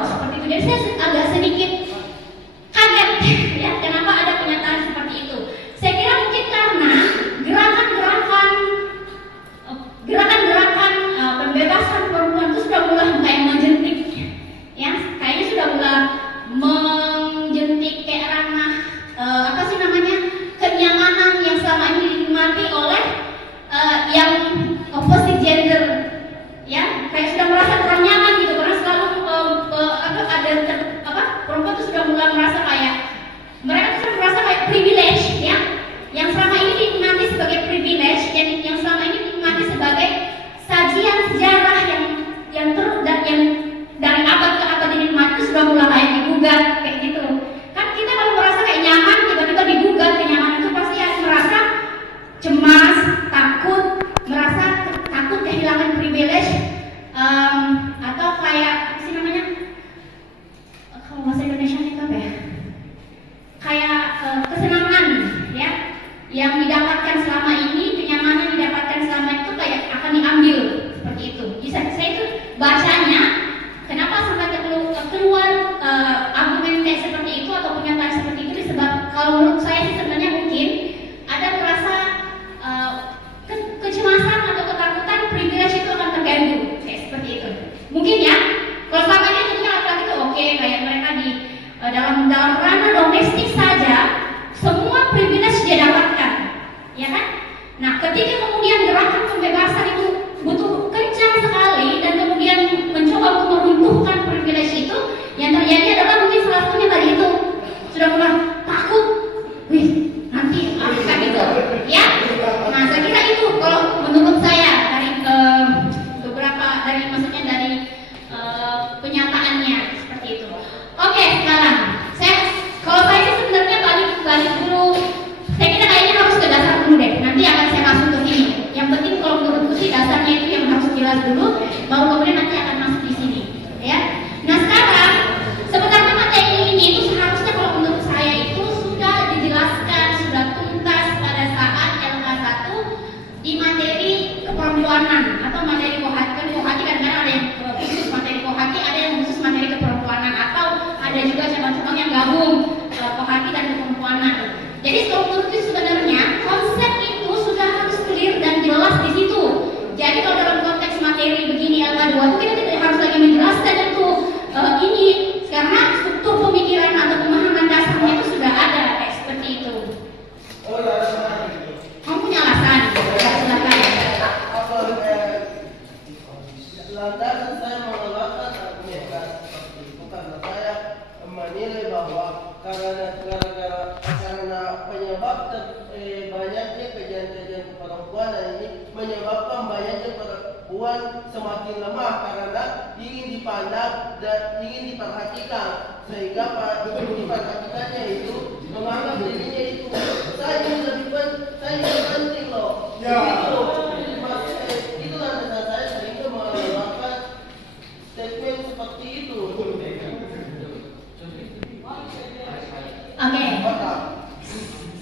seperti itu. Jadi saya agak sedikit kaget ya, kenapa ada pernyataan seperti itu. Saya kira mungkin karena gerakan-gerakan pembebasan perempuan itu sudah mulai kayak menjentik, ya, kayaknya sudah mulai menjentik kayak ranah kenyamanan yang selama ini dinikmati oleh yang opposite gender, ya, kayak sudah merasa kurang nyaman gitu karena selalu perempuan itu sudah mulai merasa kayak mereka sudah merasa kayak privilege, ya, yang selama ini dinikmati sebagai privilege, yang selama ini dinikmati sebagai sajian sejarah yang dari abad ke abad dinikmati itu sudah mulai kayak digugat kayak gitu. Kan kita kalau merasa kayak nyaman tiba-tiba digugat kenyamanan itu pasti merasa cemas, merasa takut kehilangan privilege, atau kayak apa sih namanya, kalau bahasa Indonesia itu apa ya, kayak kesenangan, ya, yang didapatkan selama ini, kenyamanan yang didapatkan selama itu kayak akan diambil seperti itu. Jadi saya itu bacanya kenapa sampai keluar argumen kayak seperti itu atau pernyataan seperti itu disebab kalau menurut saya sih sebenarnya mungkin ada merasa kecemasan atau ketakutan privilege itu akan terganggu kayak seperti itu. Mungkin ya, kalau selama ini tentunya laki-laki itu oke, kayak mereka di dalam ranah domestik saja semua privilege dia dapatkan, ya kan? Nah, ketika kemudian gerakan pembebasan itu butuh kencang sekali dan kemudian mencoba untuk meruntuhkan privilege itu, yang terjadi adalah mungkin salah satunya tadi itu sudah mulai takut, wih nanti akan gitu, ya. Nah, saya kira itu kalau menurut saya dari maksudnya dari penyataannya seperti itu. Oke, sekarang kalau saya sih sebenarnya balik dulu. Saya kira kayaknya harus ke dasar dulu deh. Nanti akan saya masuk ke sini. Yang penting kalau menurutku sih dasarnya itu yang harus jelas dulu, baru kemudian nanti akan masuk di sini, ya. Nah, sekarang sebenarnya materi ini itu seharusnya kalau menurut saya itu sudah dijelaskan, sudah tuntas pada saat LK1 di materi keperempuanan atau materi kohati. Kadang-kadang ada yang khusus materi kohati, ada yang khusus materi keperempuanan, atau ada juga cabang-cabang yang gabung kohati dan keperempuanan. Jadi kalau menurutku sebenarnya konsep itu sudah harus clear dan jelas di situ. Jadi kalau dalam konteks materi begini LK2 itu kita tidak harus lagi menjelaskan itu ini karena struktur pemikiran atau pemahaman dasarnya itu sudah ada kayak seperti itu. Oh ya, Kamu punya alasan? Silakan. Lantaran saya menolakkan argumentasi seperti itu karena saya menilai bahwa karena penyebab banyaknya kejadian perempuan ini menyebabkan banyaknya perempuan semakin lemah karena ingin dipandang dan ingin diperhatikan, sehingga diperhatikannya itu menganggap dirinya itu saya lebih penting loh. Ya. Itu lantaran saya sehingga menolakkan statement seperti itu. Oke.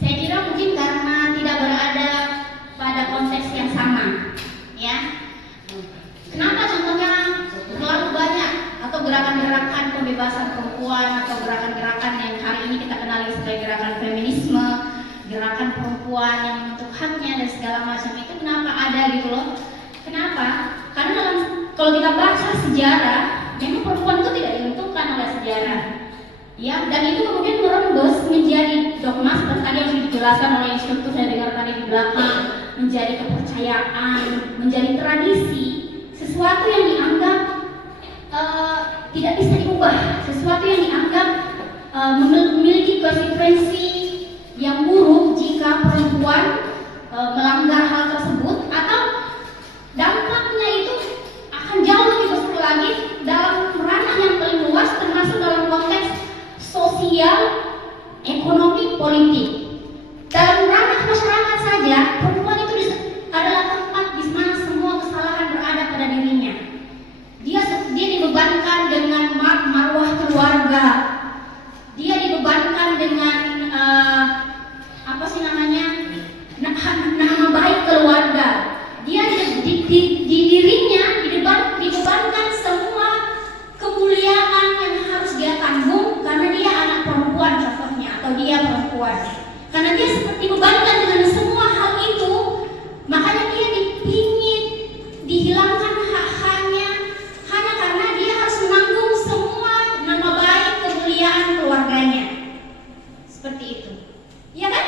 Saya kira mungkin karena tidak berada pada konteks yang sama, ya. Kenapa contohnya terlalu banyak atau gerakan-gerakan pembebasan perempuan atau gerakan-gerakan yang hari ini kita kenali sebagai gerakan feminisme, gerakan perempuan yang menuntut haknya dan segala macam itu kenapa ada gitu loh? Kenapa? Karena kalau kita baca sejarah, memang perempuan itu tidak diuntungkan oleh sejarah. Ya, dan itu kemudian merembes menjadi dogma seperti tadi yang sudah dijelaskan oleh instruktur saya dengar tadi di belakang, menjadi kepercayaan, menjadi tradisi, sesuatu yang dianggap tidak bisa diubah, sesuatu yang dianggap memiliki konsekuensi yang buruk jika perempuan melanggar hal tersebut, atau dampaknya itu akan jauh lebih besar lagi dalam ranah yang paling luas, termasuk dalam konteks sosial, ekonomi, politik. Dalam ranah masyarakat saja, perempuan itu adalah tempat di mana semua kesalahan berada pada dirinya. Dia dibebankan dengan marwah keluarga. Dia dibebankan dengan nama baik perempuan. Karena dia seperti dibebankan dengan semua hal itu, makanya dia dipingin dihilangkan hak-haknya hanya karena dia harus menanggung semua nama baik kemuliaan keluarganya. Seperti itu. Ya kan?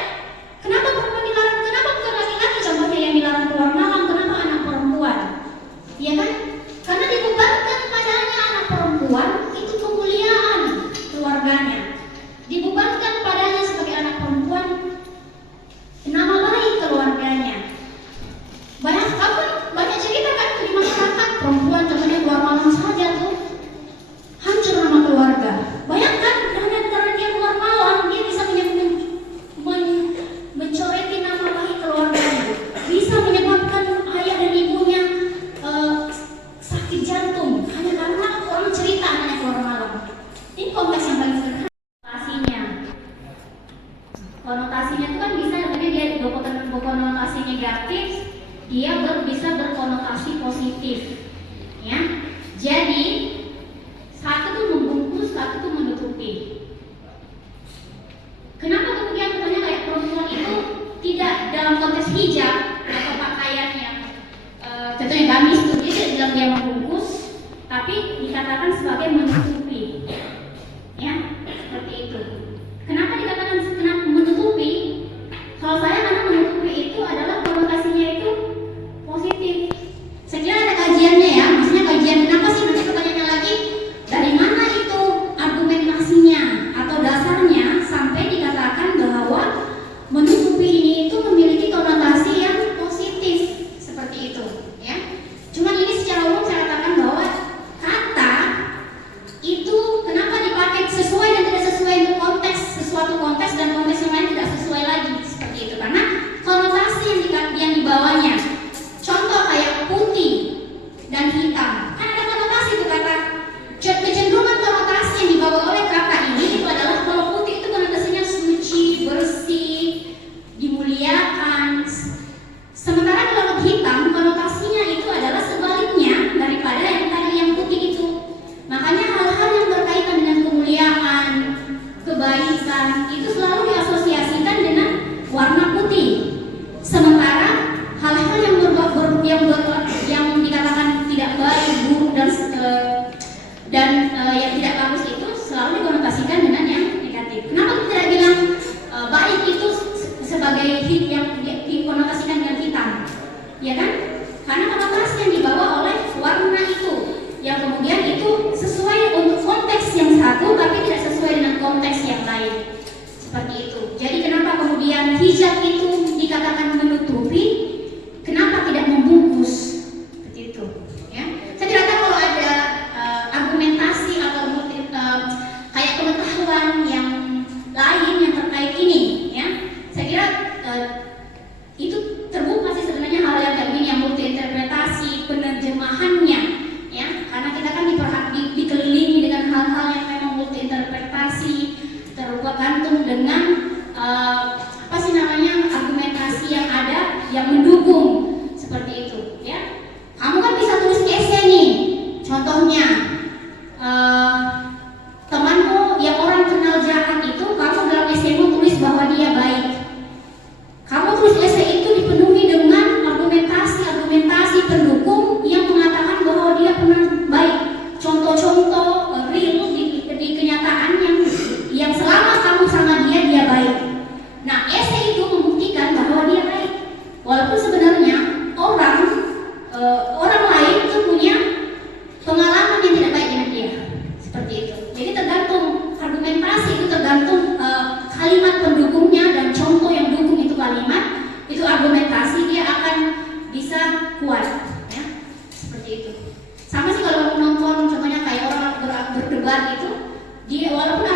Kenapa perempuan dilarang? Kenapa bukan laki-laki contohnya yang dilarang keluar malam? Kenapa anak perempuan? Ya kan? Karena dibebankan padanya anak perempuan itu kemuliaan keluarganya. Dibebankan padanya sebagai anak perempuan nama baik keluarganya. Banyak cerita kan di masyarakat perempuan contohnya keluar malam saja tuh hancur nama keluarga. Bayangkan karena dia keluar malam dia bisa mencoreti nama baik keluarganya, bisa menyebabkan ayah dan ibunya sakit jantung hanya karena orang cerita hanya keluar malam. Ini konteks yang paling sederhana. Konotasinya itu kan bisa dia berkonotasi negatif, dia bisa berkonotasi positif, ya. Jadi satu itu membungkus, satu itu menutupi. Kenapa kemudian katanya kayak perempuan itu tidak dalam konteks hijab atau pakaian yang contohnya gamis itu dia tidak bilang dia membungkus, tapi dikatakan sebagai menutupi, ya seperti itu. Kenapa dikatakan kenapa menutupi? Kalau saya karena menutupi itu adalah konotasinya itu positif. Saya kira ada kajiannya ya, maksudnya kajian kenapa sih nanti pertanyaannya lagi dari mana itu argumentasinya atau dasarnya sampai dikatakan bahwa menutupi ini itu memiliki konotasi yang positif seperti itu, ya. Cuman ini secara umum saya katakan bahwa kata itu kenapa dipakai sesuai dan tidak sesuai untuk konteks, sesuatu konteks dan konteks yang lain tidak sesuai lagi seperti itu karena konotasi yang dibawanya. Contoh kayak putih dan hitam kan ada konotasi itu kata, kecenderungan konotasi yang dibawa oleh kata ini itu adalah kalau putih itu konotasinya suci, bersih, dimuliakan. Sementara kalau hitam konotasinya itu adalah sebaliknya daripada yang tadi yang putih itu. Makanya hal-hal yang berkaitan dengan kemuliaan, kebaikan itu selalu diasosiasikan dengan warna putih. Sementara hal-hal yang dikatakan tidak baik, buruk dan yang tidak bagus itu selalu dikonotasikan dengan yang negatif. Kenapa kita tidak bilang baik itu sebagai yang dikonotasikan dengan hitam? Ya kan? Karena konotasi yang dibawa oleh warna itu yang kemudian itu sesuai untuk konteks yang satu tapi tidak sesuai dengan konteks yang lain. Seperti itu. Jadi kenapa kemudian hijab itu dikatakan menutupi, kenapa tidak membungkus? Seperti itu, ya. Saya tidak tahu kalau ada argumentasi atau kayak pengetahuan yang lain yang terkait ini, ya. Saya kira itu terbuka sih sebenarnya hal yang kayak gini yang multi interpretasi penerjemahannya, ya. Karena kita kan dikelilingi dengan hal-hal yang memang multi interpretasi, tergantung dengan argumentasi yang ada yang mendukung seperti itu, ya. Kamu kan bisa tulis esai nih, contohnya temanmu yang orang kenal jahat itu, kamu dalam esaimu tulis bahwa dia baik. Kamu tulis esai itu dipenuhi dengan argumentasi pendukung yang mengatakan bahwa dia pernah baik. Contoh-contoh real di kenyataan yang selama kamu sama dia baik. Nah, esai itu membuktikan bahwa dia baik. Walaupun sebenarnya orang lain itu punya pengalaman yang tidak baik dengan dia. Seperti itu. Jadi tergantung argumentasi itu tergantung kalimat pendukungnya dan contoh yang dukung itu kalimat, itu argumentasi dia akan bisa kuat, ya. Seperti itu. Sama sih kalau nonton contohnya kayak orang berdebat itu, dia walaupun